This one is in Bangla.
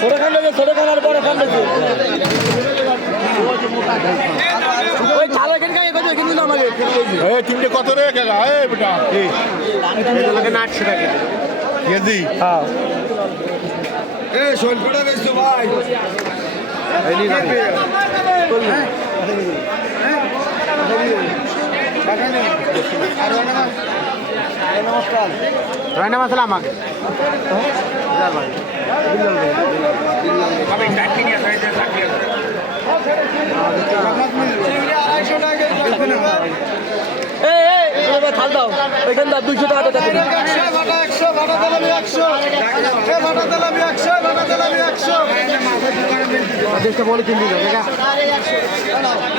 ছোট খান লেগে ছোট খান আর বড় খান লেগে ওই চালা কেন খাই কত কিনছিল আমাকে এই তিনটে কত রে? কাকা এই বেটা আটশো টাকা কেজি। হ্যাঁ। এ শোলপুরা বেচছো ভাই। রায়না মাসালা আমাকে। থাল দাও। ওইখান দাও দুইশো টাকা তো দেখো আদেশটা বলে দেখা